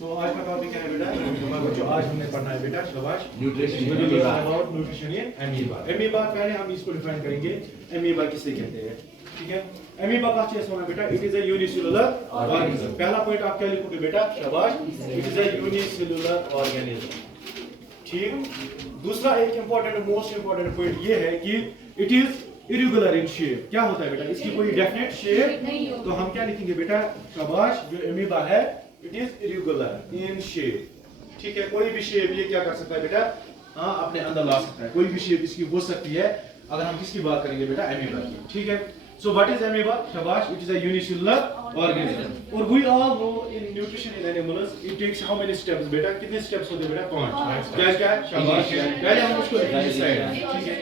सो आज का टॉपिक क्या है बेटा? हमारा जो आज हमने पढ़ना है बेटा, शाबाश, nutrition about nutrition in amoeba. Amoeba पहले हम इसको डिफाइन करेंगे, एमीबा किसे कहते हैं, ठीक है। एमीबा का चीज होना बेटा, it is a unicellular organism. पहला पॉइंट आप क्या लिखोगे बेटा, शाबाश, it is a unicellular organism, ठीक। दूसरा एक इंपॉर्टेंट, मोस्ट इंपॉर्टेंट पॉइंट ये है कि it is irregular in shape. क्या होता है बेटा, इसकी कोई डेफिनेट शेप, तो हम क्या लिखेंगे बेटा, शाबाश, जो एमीबा है it is irregular in shape, ठीक है। कोई भी शेप ये क्या कर सकता है बेटा, हाँ, अपने अंदर ला सकता है, कोई भी शेप इसकी हो सकती है अगर हम किसकी बात करेंगे बेटा, एमीबा की, ठीक है। So what is amoeba? Shabash, it is a unicellular organism. और we all know in nutrition in animals, it takes how many steps बेटा? कितने steps होते हैं बेटा? 5. क्या क्या? शाबाश। पहले हम उसको लिखेंगे साइड, ठीक है।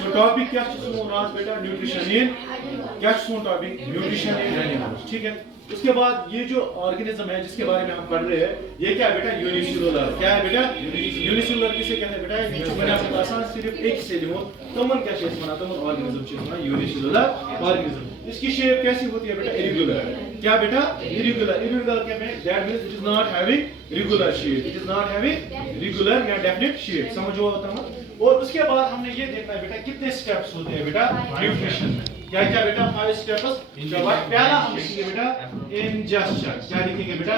So topic क्या सुनो आज बेटा? Nutrition in, क्या सुनो topic? Nutrition in animals, ठीक है। उसके बाद ये जो ऑर्गेनिज्म है जिसके बारे में हम पढ़ रहे हैं, ये क्या है बेटा, यूनिसेलुलर। क्या है बेटा, यूनिसेलुलर किसे कहते हैं बेटा, जो मैंने आपको आसान सिर्फ एक से लिखो, कॉमन क्या चीज बना, कॉमन ऑर्गेनिज्म चीज बना, यूनिसेलुलर ऑर्गेनिज्म। इसकी शेप कैसी होती है बेटा, इरेगुलर। क्या बेटा, इरेगुलर। इरेगुलर क्या है, that means it is not having regular shape, it is not having regular या डेफिनेट शेप, समझो होता है। और उसके बाद हमने ये देखना है बेटा, कितने स्टेप्स होते हैं बेटा न्यूट्रिशन में। क्या क्या बेटा, 5 स्टेप्स। पहला हम लिखेंगे बेटा इंजेक्शन, क्या लिखेंगे बेटा,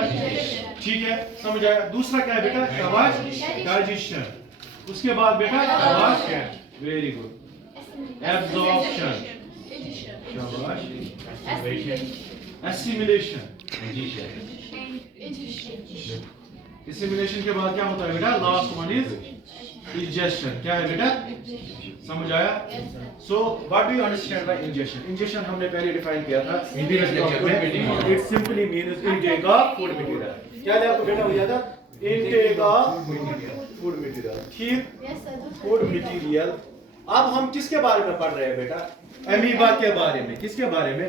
ठीक है, समझ आया। दूसरा क्या है बेटा, शाबाश, डाइजेशन। उसके बाद बेटा शाबाश, वेरी गुड, एब्जॉर्प्शन, शाबाश, एसिमिलेशन। एसिमिलेशन के बाद क्या होता है बेटा, लास्ट वन इज इंजेक्शन। क्या है बेटा, समझ आया। So what do you understand by injection? Injection हमने पहले डिफाइन किया था प्रीवियस लेक्चर में। It simply means intake of food material. क्या है आपको बेटा भैया था, इनटेक ऑफ फूड मटेरियल, ठीक, फूड मटेरियल। अब हम किसके बारे में पढ़ रहे हैं बेटा, एमीबा के बारे में। किसके बारे में,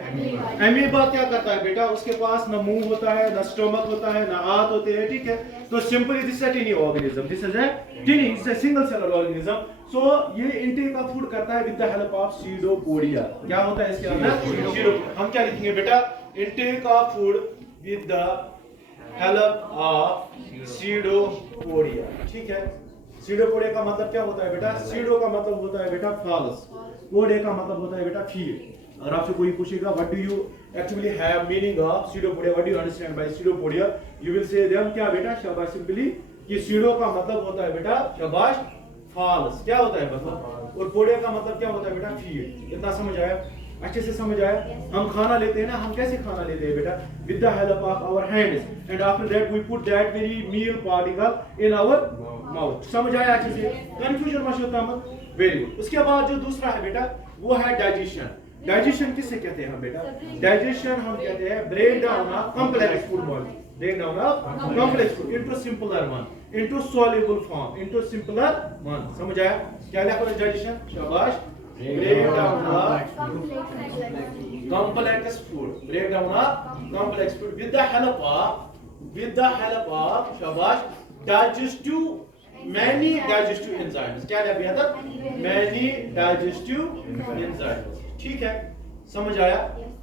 एमीबा क्या करता है बेटा, उसके पास न मुंह होता है, न स्टोमक होता है, न हाथ होते हैं, ठीक है। तो simply this is a tiny organism, this is a tiny, it's a single cellar organism. So ये इनटेक ऑफ फूड करता है with the help of pseudopodia. क्या होता है इसके अंदर, सीडो। हम क्या लिखेंगे बेटा, intake of food with the help of pseudopodia, ठीक है। सीडोपोडिया का मतलब क्या होता है बेटा, सीडो का मतलब होता है बेटा फॉल्स, पोडिया का मतलब होता है बेटा फीड। अगर आपसे कोई पूछेगा what do you actually have meaning of pseudopodia, what do you understand by pseudopodia, you will say them क्या बेटा, शाबाश, सिंपली कि सीडो का मतलब होता है बेटा शाबाश फॉल्स, क्या होता है मतलब, और पोडिया का मतलब क्या होता है बेटा फीड। इतना समझ आया, अच्छे से समझ आया। हम खाना लेते हैं ना, हम कैसे खाना लेते हैं बेटा, with the help of our hands and after that we put that very meal particle in our mouth. समझ आया अच्छे से, कंफ्यूजन मत होता मत, वेरी गुड। उसके बाद जो दूसरा है बेटा वो है डाइजेशन। डाइजेशन किससे कहते हैं हम बेटा, डाइजेशन हम कहते हैं break down of complex food molecule, break down of complex food into simpler one, into soluble form, into simpler one. समझ आया, क्या लिखा है डाइजेशन, शाबाश, break down of complex food, break down of complex food with the help of shabash many digestive enzymes। क्या है भैया, many digestive enzymes, ठीक है, समझ आया।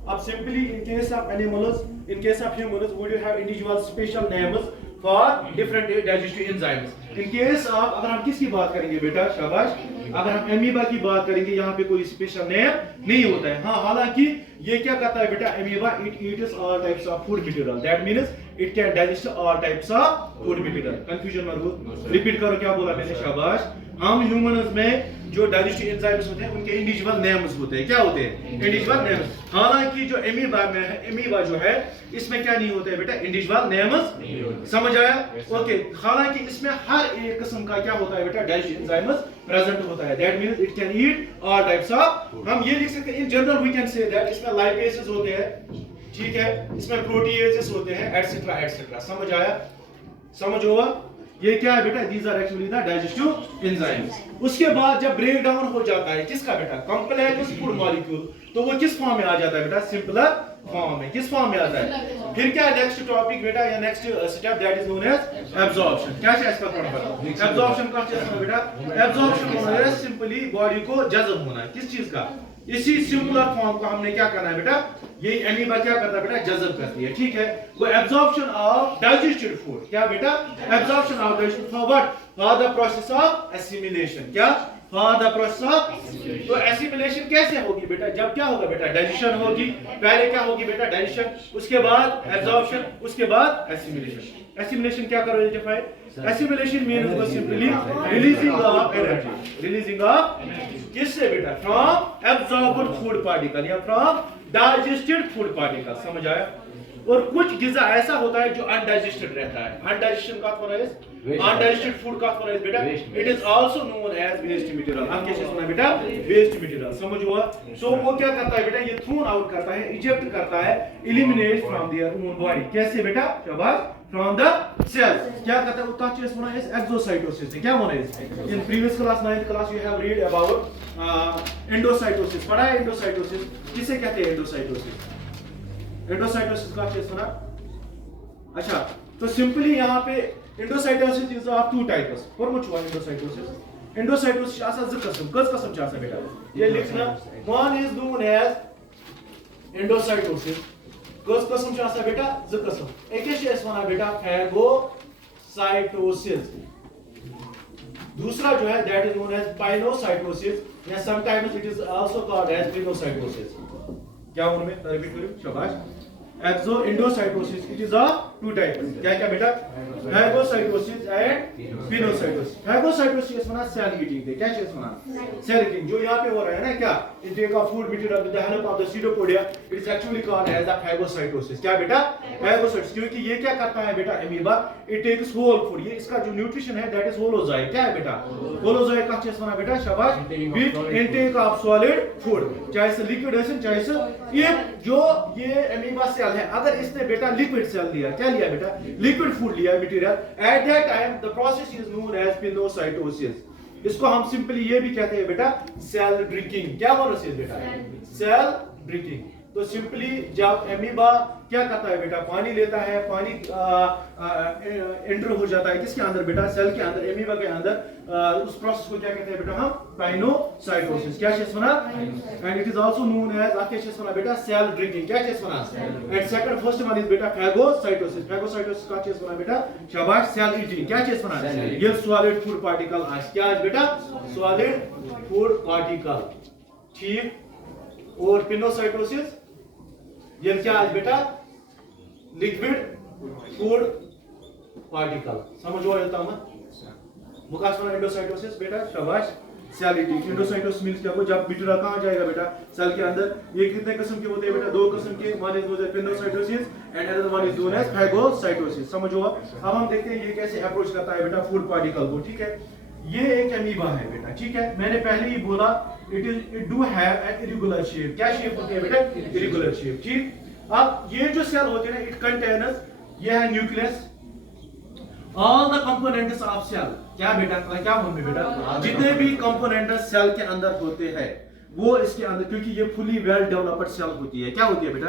अब simply in case of animals, in case of humans, would you have individual special names for different digestive enzymes? In case of, अगर हम किसकी बात करेंगे बेटा, शाबाश, अगर हम एमीबा की बात करेंगे, यहाँ पे कोई स्पेशल नेम नहीं होता है। हाँ, हालांकि ये क्या करता है बेटा, amoeba it eats all types of food material, that means it can digest all types of food material. Confusion मत हो, रिपीट करो क्या बोला मैंने, शाबाश। हम ह्यूमंस में जो डाइजेस्टिव एंजाइम्स होते हैं उनके इंडिविजुअल नेम्स होते हैं, क्या होते हैं, इंडिविजुअल नेम्स। हालांकि जो एमीबा में है, एमीबा जो है इसमें क्या नहीं होते हैं बेटा, इंडिविजुअल नेम्स। समझ आया, ओके। हालांकि इसमें हर एक किस्म का क्या होता है बेटा, डाइजेस्टिव एंजाइम्स प्रेजेंट होता है, that means it can eat all types of. हम ये लिख सकते हैं in general we can say that इसमें लाइपेजेस होते हैं, ठीक है, इसमें प्रोटीएजेस होते हैं, एटसेट्रा एटसेट्रा। समझ आया, समझ होगा। ये क्या है बेटा, these are actually the digestive enzymes. उसके बाद जब ब्रेक डाउन हो जाता है किसका बेटा, कॉम्प्लेक्स फूड मॉलिक्यूल, तो वो किस फॉर्म में आ जाता है बेटा, सिंपलर फॉर्म में। किस फॉर्म में आता है, फिर क्या नेक्स्ट टॉपिक बेटा या next step that is known as absorption. क्या है इसका फॉर्म, एब्जॉर्प्शन का क्या है बेटा, एब्जॉर्प्शन होना है सिंपली बॉडी को जज़ब होना है, किस चीज का, इसी सिंपलर फॉर्म को हमने क्या करना है बेटा, ये अमीबा क्या करता है बेटा, जज़ब करती है, ठीक है। वो एब्जॉर्प्शन ऑफ डाइजेस्टेड फूड, क्या बेटा, absorption of digested for what, for the process of assimilation, क्या, फॉर द प्रोसेस ऑफ। तो एसिमिलेशन कैसे होगी बेटा, जब क्या होगा बेटा, डाइजेशन होगी, पहले क्या होगी बेटा, डाइजेशन, उसके बाद एब्जॉर्प्शन, उसके बाद एसिमिलेशन। एसिमिलेशन क्या कर रहे हैं, assimilation means simply releasing of energy, releasing of किससे बेटा, फ्रॉम एब्जॉर्ब्ड फूड पार्टिकल या फ्रॉम डाइजेस्टेड फूड पार्टिकल, समझ आया। और कुछ गिजा ऐसा होता है जो अनडाइजेस्टेड रहता है, अनडाइजेशन का अनडाइजेस्टेड फूड का बेटा, it is also known as waste material. हम कैसे सुना बेटा, वेस्ट मटेरियल, समझ हुआ। सो वो क्या करता है बेटा, ये थ्रोन आउट करता है, इजेक्ट करता है, eliminate from their own body, कैसे बेटा, शाबाश, फ्रॉम द सेल, क्या करता है, उसका चीज होना है एक्सोसाइटोसिस, क्या होना है। In previous class 9th class you have read about endocytosis, पढ़ा है एंडोसाइटोसिस, किसे कहते हैं एंडोसाइटोसिस, एंडोसाइटोसिस का चीज सुना। अच्छा, तो सिंपली यहाँ पे endocytosis is of two types, फॉर्मुच हुआ एंडोसाइटोसिस, एंडोसाइटोसिस आसा ज किस्म, कस किस्म चासा बेटा, ये लिखना, one is known as endocytosis, कस किस्म चासा बेटा, ज किस्म, एक एस वना बेटा फैगोसाइटोसिस, दूसरा जो है that is known as pinocytosis या sometimes it is also called as pinocytosis. क्या उनमें रिपीट करो, शाबाश, exo endocytosis, it is of two types, क्या क्या बेटा, फैगोसाइटोसिस एंड पिनोसाइटोसिस। फैगोसाइटोसिस माना सेल ईटिंग, क्या चीज माना, सेल ईटिंग, जो यहाँ पे हो रहा है ना, क्या, intake of food material with the help of the pseudopodia, it is actually called as the phagocytosis, क्या बेटा, फैगोसाइटोसिस, क्योंकि ये क्या करता है बेटा, amoeba, it takes whole food, ये इसका जो न्यूट्रिशन है दैट इज होलोजाइक, क्या है बेटा, होलोजाइक का चीज माना बेटा, शाबाश, with intake of solid food, चाहे से लिक्विड है चाहे से, ये जो ये अमीबा सेल है, अगर इसने बेटा लिक्विड सेल लिया, क्या लिया बेटा, लिक्विड फूड लिया material, at that time the process is known as pinocytosis. इसको हम सिंपली ये भी कहते हैं बेटा सेल ड्रिंकिंग, क्या प्रोसेस बेटा, सेल ड्रिंकिंग। तो सिंपली जब अमीबा क्या करता है बेटा, पानी लेता है, पानी एंटर हो जाता है किसके अंदर बेटा, सेल के अंदर, अमीबा के अंदर, उस प्रोसेस को क्या कहते हैं बेटा, हम पाइनोसाइटोसिस, क्या चीज बना, and it is also known as, क्या चीज बना बेटा, सेल ड्रिंकिंग, क्या चीज बना, and second first one is बेटा फैगोसाइटोसिस, फैगोसाइटोसिस का चीज बना बेटा, शाबाश, सेल ईटिंग, क्या चीज बना, ये सॉलिड फूड पार्टिकल, क्या है बेटा, सॉलिड फूड पार्टिकल, ठीक। और पिनोसाइटोसिस ये क्या है बेटा, लिक्विड फूड पार्टिकल, समझो येता हूं मुकासना एंडोसाइटोसिस बेटा, शाबाश, सेल ईटिंग। एंडोसाइटोसिस मींस क्या, जब मटेरियल कहां जाएगा बेटा, सेल के अंदर। ये कितने किस्म के होते हैं बेटा, दो किस्म के, one is known as pinocytosis and other one is known as phagocytosis, समझो। अब हम देखते हैं ये कैसे अप्रोच करता है बेटा फूड पार्टिकल को, ठीक है। ये एक अमीबा है बेटा, ठीक है, मैंने पहले ही बोला it do have an irregular shape, क्या शेप होती है बेटा, इरेगुलर शेप, ठीक। अब ये जो सेल होते हैं ना, इट कंटेन्स, ये है nucleus, all the components of cell, क्या बेटा, क्या होंगे बेटा, जितने भी कंपोनेंट्स सेल के अंदर होते हैं वो इसके अंदर, क्योंकि ये फुली वेल डेवलप्ड सेल होती है, क्या होती है बेटा,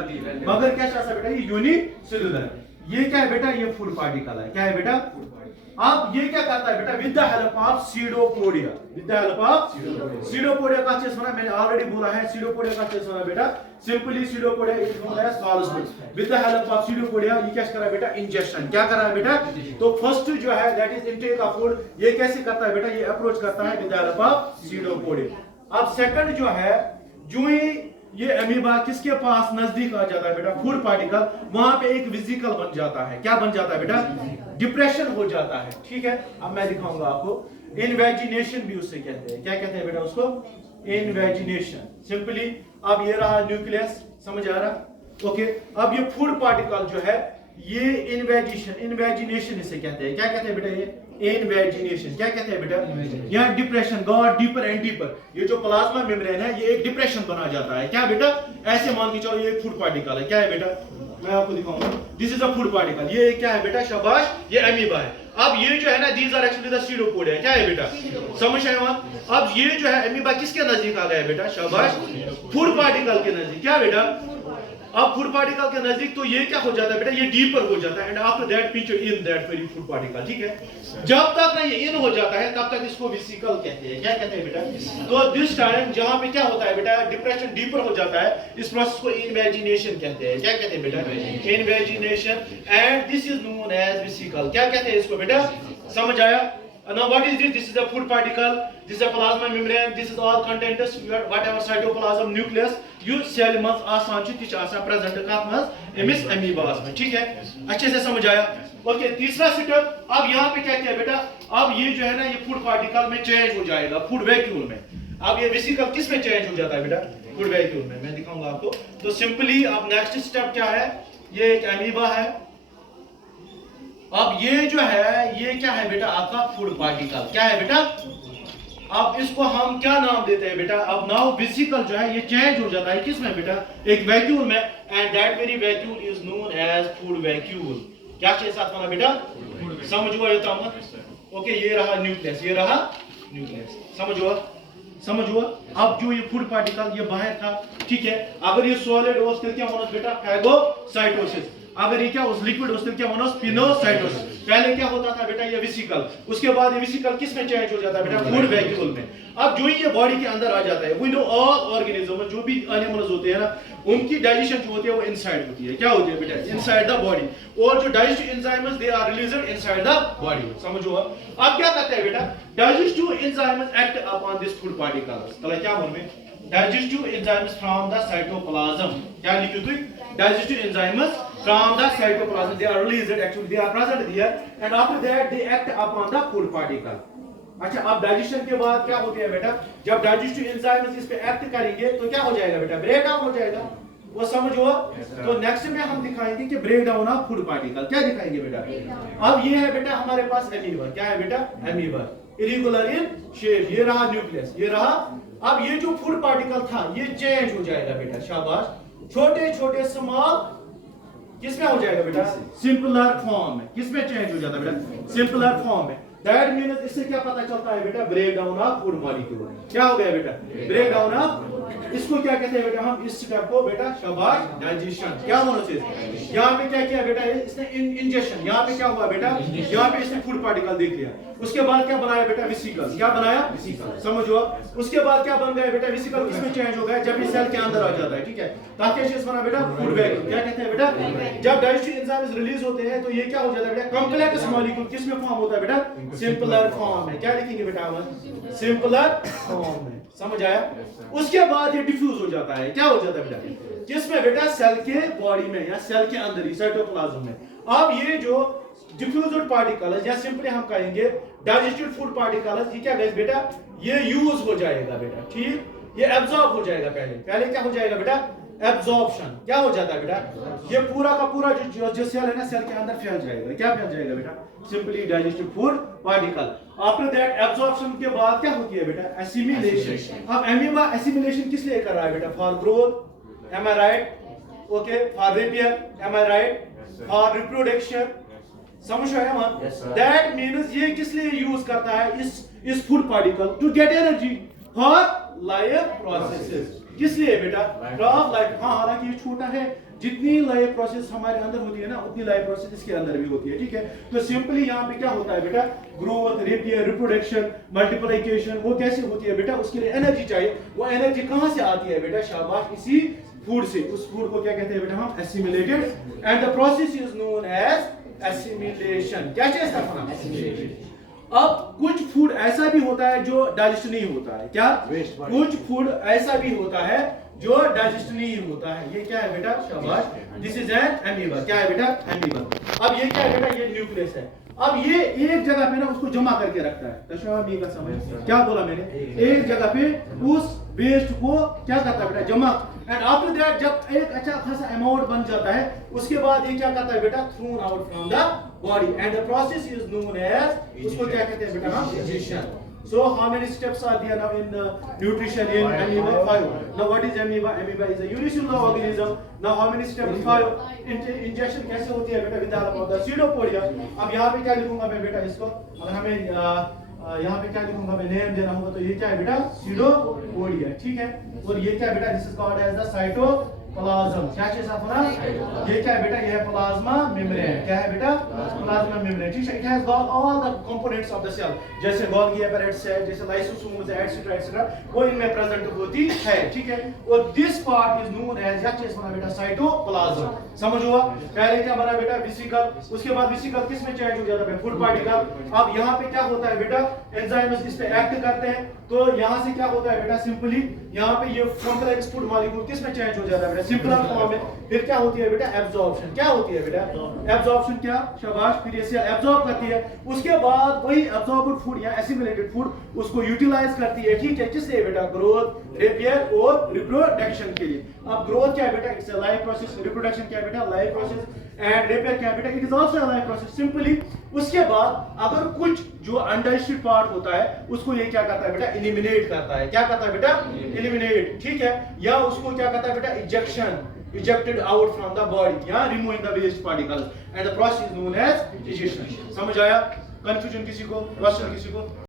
मगर क्या चाहता है बेटा, ये यूनिसेलुलर, ये क्या है बेटा, ये फूड पार्टिकल है, क्या है बेटा। अब ये क्या करता है बेटा, with the help of pseudopodia, with the help of pseudopodia का चीज बना, मैंने ऑलरेडी बोला है, सीडोपोडिया का चीज बना बेटा, simply pseudopodia is known as solid, with the help of pseudopodia ये क्या कर रहा है बेटा, इंजेक्शन, क्या कर रहा है बेटा। तो फर्स्ट जो है that is intake of food, ये कैसे करता है बेटा, ये अप्रोच करता है with the help of pseudopodia. अब सेकंड जो है, जो ही ये अमीबा किसके पास नजदीक आ जाता है बेटा, फूड पार्टिकल, वहां पे एक वेसिकल बन जाता है, क्या बन जाता है बेटा, डिप्रेशन हो जाता है, ठीक है। अब मैं दिखाऊंगा आपको, इनवेजिनेशन भी उससे कहते हैं, क्या कहते हैं बेटा उसको, इनवेजिनेशन, सिंपली। अब ये रहा न्यूक्लियस, समझ आ रहा, ओके। अब ये फूड पार्टिकल जो है, ये इनवेजिनेशन इसे कहते हैं, क्या कहते हैं बेटा, ये इनवेजिनेशन, क्या कहते हैं बेटा, यहाँ depression, got deeper and deeper, ये जो प्लाज्मा मेम्ब्रेन है ये एक डिप्रेशन बना जाता है, क्या बेटा, ऐसे मान के चलो ये फूड पार्टिकल है, क्या है बेटा, मैं आपको दिखाऊंगा, this is a food particle, ये क्या है बेटा, शाबाश, ये अमीबा है। अब ये जो है ना, these are actually the pseudopodia, क्या है बेटा, समझ आए वहां। अब ये जो है अमीबा किसके नजदीक आ गया बेटा, शाबाश, फूड पार्टिकल के नजदीक, क्या बेटा, अब फूड पार्टिकल के नजदीक तो ये क्या हो जाता है बेटा, ये डीपर हो जाता है and after that picture in that very food particle, ठीक है। जब तक ना ये इन हो जाता है तब तक इसको वेसिकल कहते हैं। क्या कहते हैं बेटा? तो दिस टाइम जहां पे क्या होता है बेटा, डिप्रेशन डीपर हो जाता है, इस प्रोसेस को इन्वेजिनेशन कहते हैं। क्या कहते हैं बेटा? Invagination, and this is known as vesicle. क्या कहते हैं इसको बेटा? समझ आया? Now what is this? This is a food particle. This is a plasma membrane. This is all contents whatever cytoplasm nucleus. You cell मज आसान च तिच आसान प्रेजेंट कत मज एमिस अमीबास में, ठीक है। अच्छे से समझ आया? ओके, तीसरा स्टेप। अब यहाँ पे क्या किया बेटा, अब ये जो है ना ये फूड पार्टिकल में चेंज हो जाएगा फूड वैक्यूल में। अब ये वेसिकल किस में चेंज हो जाता है बेटा? फूड वैक्यूल में। मैं दिखाऊंगा आपको। तो सिंपली अब नेक्स्ट स्टेप क्या है, ये एक अमीबा है। अब ये जो है ये क्या है बेटा, आपका फूड पार्टिकल। क्या है बेटा? अब इसको हम क्या नाम देते हैं बेटा? अब नाउ वेसिकल जो है ये चेंज हो जाता है किस में बेटा? एक वैक्यूल में, and that very vacuole is known as food vacuole. क्या चीज साथ वाला बेटा? समझो ये तो मत। ओके, ये रहा न्यूक्लियस, ये रहा न्यूक्लियस। समझो। अब जो ये फूड पार्टिकल ये बाहर था, ठीक है। अगर ये सॉलिड हो फिर क्या होना बेटा? फैगोसाइटोसिस। अगर ये क्या उस लिक्विड हो फिर क्या होना? स्पिनोसाइटोसिस। पहले क्या होता था बेटा? ये वेसिकल। उसके बाद ये वेसिकल किस में चेंज हो जाता है बेटा? फूड वैक्यूल में। अब जो ये बॉडी के अंदर आ जाता है, वी नो ऑल ऑर्गेनिज्म, जो भी एनिमल्स होते हैं ना, उनकी डाइजेशन जो होती है वो इनसाइड होती है। क्या होती है बेटा? Inside the body. और जो digestive enzymes they are released inside the body. समझो। अब क्या करते हैं बेटा? Digestive enzymes act upon this food particles. तो क्या बोल में? Digestive enzymes from the cytoplasm. क्या लिखो तुम? Digestive enzymes from the cytoplasm, they are released, actually they are present here, and after that they act upon the food particle. अच्छा, अब digestion के बाद क्या होती है बेटा? जब डाइजेस्टिव एंजाइम्स इस पे एक्ट करेंगे तो क्या हो जाएगा बेटा? ब्रेक डाउन हो जाएगा। वो समझ हुआ? तो नेक्स्ट में हम दिखाएंगे कि break down of food particle. क्या दिखाएंगे बेटा? अब ये है बेटा हमारे पास अमीबा। क्या है बेटा? अमीबा। इरेगुलर इन शेप, ये रहा न्यूक्लियस, ये रहा। अब ये जो फूड पार्टिकल था ये चेंज हो जाएगा बेटा, शाबाश। छोटे छोटे स्मॉल किसमें हो जाएगा बेटा? सिंपलर फॉर्म में। किसमें चेंज हो जाता है बेटा? सिंपलर फॉर्म में। दैट मीन्स इससे क्या पता चलता है बेटा? Break down of food molecule. क्या हो गया बेटा? Break down of. इसको क्या कहते हैं बेटा? हम इस स्टेप को बेटा शाबाश डाइजेशन। क्या होना चाहिए? यहाँ पे क्या किया बेटा? इसने इंजेक्शन। यहाँ पे क्या हुआ बेटा? यहाँ पे इसने फूड पार्टिकल देख लिया। उसके बाद क्या बनाया बेटा? वेसिकल। क्या बनाया? वेसिकल। समझो। उसके बाद क्या बन गया बेटा? वेसिकल किसमें चेंज हो गया? जब ये सेल के अंदर आ जाता है, ठीक है। ताकि चीज बना बेटा? Food vacuole. क्या कहते हैं बेटा? जब डाइजेस्टिव एंजाइम्स रिलीज होते हैं तो ये क्या हो जाता है बेटा? कॉम्प्लेक्स मॉलिक्यूल किसमें फॉर्म होता है बेटा? सिंपलर फॉर्म में। क्या लिखेंगे बेटा हम? सिंपलर फॉर्म में। समझ आया? उसके बाद ये डिफ्यूज हो जाता है। क्या हो जाता है बेटा? किसमें बेटा? सेल के बॉडी में या सेल के अंदर ही, साइटोप्लाज्म में। अब ये जो डिफ्यूज्ड पार्टिकल्स या सिंपली हम कहेंगे डाइजेस्टेड फूड पार्टिकल्स, ये क्या गाइस बेटा? ये यूज हो जाएगा बेटा, ठीक। ये एब्जॉर्ब हो जाएगा। पहले क्या हो जाएगा बेटा? एब्जॉर्प्शन। क्या हो जाता है बेटा? ये पूरा का पूरा जो सेल है ना, सेल के अंदर फैल जाएगा। क्या फैल जाएगा बेटा? Simply digestive food particle. After that absorption के बाद क्या होती है बेटा? एसिमिलेशन। अब अमीबा एसिमिलेशन किस लिए कर रहा है बेटा? For growth, am I right? Okay, for repair, am I right? For reproduction. समझ आया मत? दैट मीन्स ये किस लिए यूज करता है इस food particle? To get energy for life processes. किस लिए बेटा? लाइफ। हाँ, हालांकि ये छोटा है, जितनी लाइफ प्रोसेस हमारे अंदर होती है ना उतनी लाइफ प्रोसेस इसके अंदर भी होती है, ठीक है। तो सिंपली यहाँ पे क्या होता है बेटा? ग्रोथ, रिपेयर, रिप्रोडक्शन, मल्टीप्लिकेशन, वो कैसे होती है बेटा? उसके लिए एनर्जी चाहिए। वो एनर्जी कहाँ से आती है बेटा? शाबाश, इसी फूड से। उस फूड को क्या कहते हैं बेटा? हम assimilated, and the process is known as assimilation. क्या चीज था? एसिमिलेशन। अब कुछ फूड ऐसा भी होता है जो डाइजेस्ट नहीं होता है। क्या? कुछ फूड ऐसा भी होता है जो डाइजेस्ट नहीं होता है। ये क्या है बेटा? शाबाश, दिस इज एन अमीबा। क्या है बेटा? अमीबा। अब ये क्या है बेटा? ये न्यूक्लियस है। अब ये एक जगह पे ना उसको जमा करके रखता है। तशमीर का समझ क्या बोला मैंने? एक जगह पे उस वेस्ट को क्या करता है बेटा? जमा। एंड आफ्टर दैट जब एक अच्छा खासा अमाउंट बन जाता है उसके बाद ये क्या करता है बेटा? Thrown out from the body, and the process is known as, उसको क्या कहते हैं बेटा? हम digestion. So how many steps are there now in nutrition in amoeba? 5. Now what is amoeba? Amoeba is a unicellular organism. Now how many steps? 5. Injection कैसे होती है बेटा? With the help of the pseudopodia. अब यहाँ पे क्या लिखूंगा मैं बेटा इसको? अगर हमें यहाँ पे क्या लिखूंगा मैं? नेम देना होगा तो ये क्या है बेटा? pseudopodia, ठीक है। और ये क्या बेटा? This is called as the cytoplasm. Plasm. क्या चीज आप ना, ये क्या है बेटा, ये है प्लाज्मा मेम्ब्रेन। क्या है बेटा, प्लाज्मा मेम्ब्रेन। ठीक है, it has got all the components of the cell, जैसे गोल्गी एपैरेटस है, जैसे लाइसोसोम्स है, एटसेट्रा एटसेट्रा, वो इनमें प्रेजेंट होती है। ठीक है, और this part is known as, क्या चीज बना बेटा, साइटोप्लाज्म। समझ हुआ? पहले क्या बना बेटा, वेसिकल, उसके बाद वेसिकल किस में चेंज हो जाता है, फूड पार्टिकल। अब यहाँ पे क्या होता है बेटा, एंजाइम्स इस पे एक्ट करते हैं, तो यहाँ से क्या होता है बेटा, सिंपली यहाँ पे ये कॉम्प्लेक्स फूड मॉलिक्यूल किस में चेंज हो जाता है बेटा, सिंपलर फॉर्म में। फिर क्या होती है बेटा, एब्जॉर्प्शन। क्या होती है बेटा, एब्जॉर्प्शन। क्या, शाबाश, फिर ये सेल एब्जॉर्ब करती है, उसके बाद वही एब्जॉर्ब्ड फूड या एसिमिलेटेड फूड उसको यूटिलाइज करती है। ठीक है, किस लिए बेटा, ग्रोथ, रिपेयर और रिप्रोडक्शन के लिए। अब ग्रोथ क्या है बेटा, it's a life process, reproduction क्या है बेटा, लाइफ प्रोसेस, एंड रिपेयर क्या है बेटा, it is also a life process, simply. उसके बाद अगर कुछ जो अनडाइजेस्टेड पार्ट होता है उसको ये क्या करता है बेटा, एलिमिनेट करता है। क्या करता है बेटा, एलिमिनेट। ठीक है, या उसको क्या करता है बेटा, ejection, ejected out from the body, या removing the waste particles, and the process is known as digestion। समझ आया? कंफ्यूजन किसी को, क्वेश्चन किसी को?